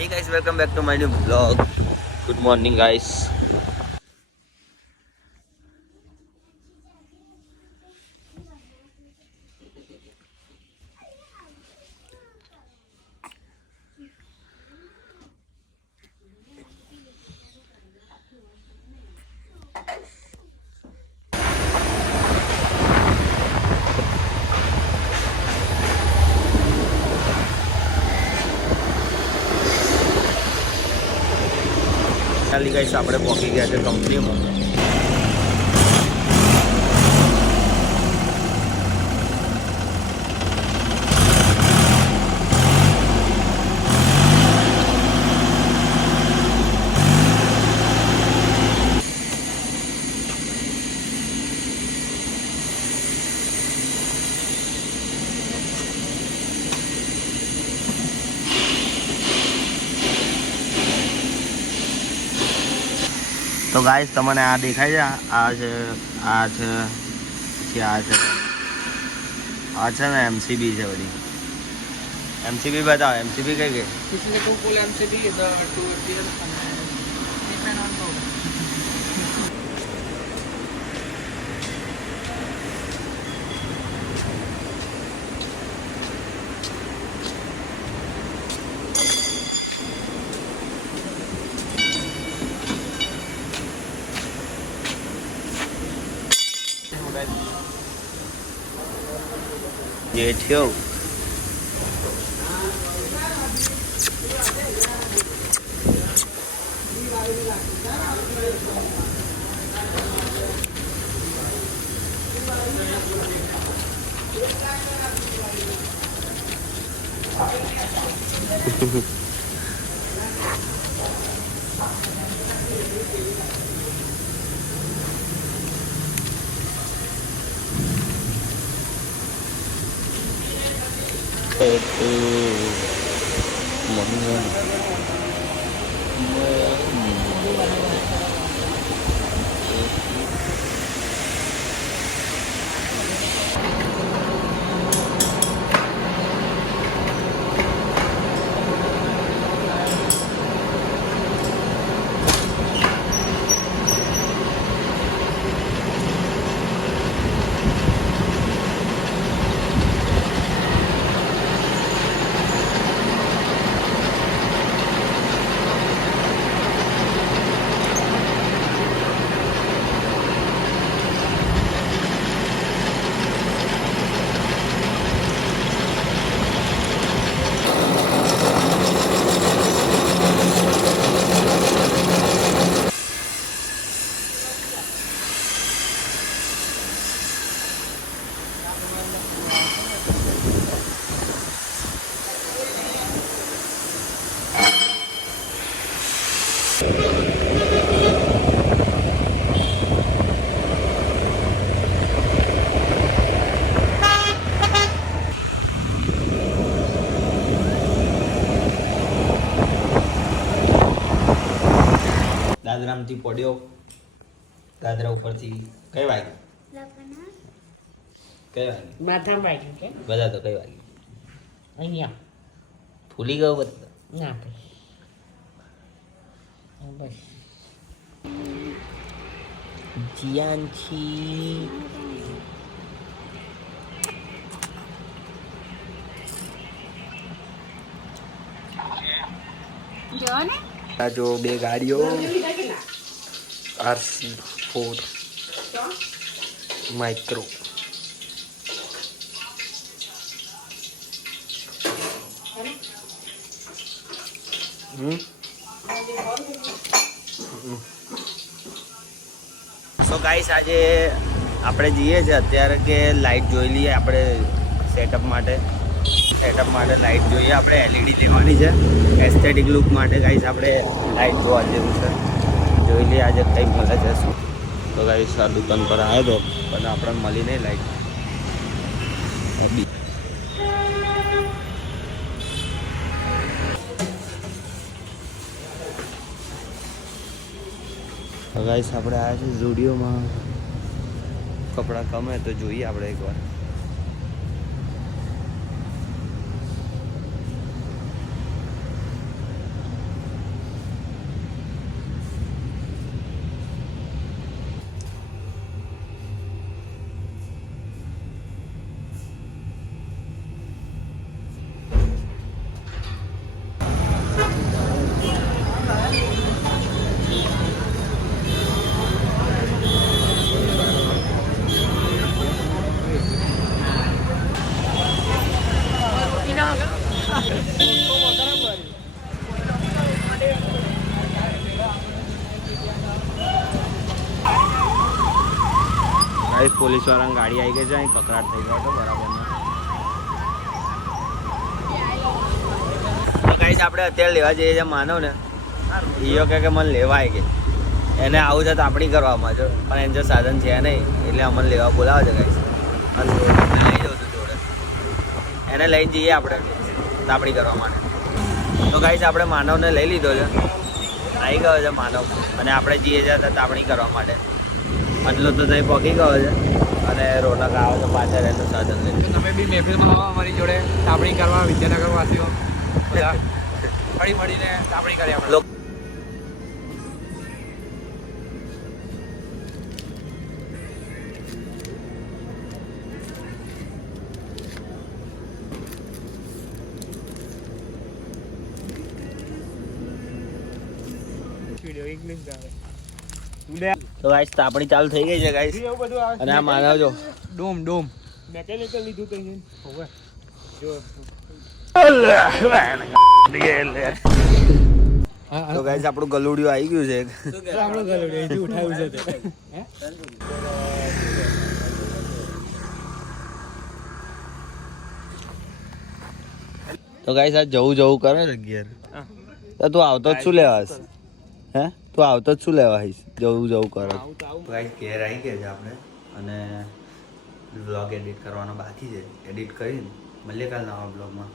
Hey guys, welcome back to my new vlog. Good morning guys. Finally guys, આપણે પહોંચી ગયા છે કંપનીમાં. તો ગાઈસ તમને આ દેખાય છે, આ છે ને એમસીબી છે બધી. એમસીબી બતાવો, એમસીબી કઈ ગઈ? इसमें को full MCB the two real depend on top જે થયો દાદરામથી પડ્યો, દાદરા ઉપરથી કઈ વાગ્યું? કઈ વાગ્યું? માથા વાગ્યું કે બધા તો કઈ વાગ્યું? અહીંયા ફૂલી ગયો બધા? ના બસ જીયાનથી આ જો બે ગાડીઓ RC4 માઇક્રો. તો ગાઈસ આજે આપણે જઈએ છીએ અત્યારે કે લાઇટ જોઈ લઈએ. આપણે સેટઅપ માટે લાઇટ જોઈએ. આપણે LED લેવાની છે એસ્થેટિક લુક માટે. ગાઈસ આપણે લાઇટ જોવા જેવું છે, જોઈ લઈએ આજે કંઈ મળે છે શું. તો ગાઈસ આ દુકાન પર આવ્યો તો પણ આપણે મળી નહીં લાઇટ. ગાઈસ આપણે આવ્યા છીએ ઝુડિયોમાં. કપડાં ગમે તો જોઈએ આપણે એકવાર. પોલીસ વાળાની ગાડી આવી ગઈ છે અહીં કકરાટ થઈ ગયો હતો બરાબર તો ગાઈસ આપણે અત્યારે લેવા જઈએ છીએ માનવ ને ઈયો કે મને લેવા આવી ગઈ એને આવું છે તાપણી કરવામાં છે પણ એને જો સાધન છે નહીં એટલે અમને લેવા બોલાવે છે ગાઈસ અને લઈ જાઉં છું જોડે એને લઈને જઈએ આપણે તાપણી કરવા માટે તો ગાઈસ આપણે માનવને લઈ લીધો છે આવી ગયો છે માનવ અને આપણે જઈએ છીએ તાપણી કરવા માટે આટલો તો ત્યાં પહોંચી ગયો છે અને રોનક આવે છે પાછળ એનું સાધન લઈને તમે બી મહેફિલમાં આવો અમારી જોડે તાપણી કરવા વિદ્યાનગર વાસીઓ બધા ફરી મળીને તાપણી કરીએ આપણે તો ગાઈસ તાપણી ચાલુ થઈ ગઈ છે ગાઈસ અને આ માનવ જો ડોમ મેકેનિકલ લીધું તો હવે જો તો ગાઈસ આપણું ગલુડિયું આવી ગયું છે આપણું ગલુડિયું અહીંથી ઉઠાવ્યું છે તે તો ગાઈસ આ જવું કરે ને ઘેર તો તું આવતો જ શું લેવા હે તું આવતો જ શું લેવા આવીશ જવું કરે ગાઈસ ઘેર આવી ગયા છે આપણે અને બ્લોગ એડિટ કરવાનો બાકી છે એડિટ કરીને મળીએ કાલ નવા બ્લોગમાં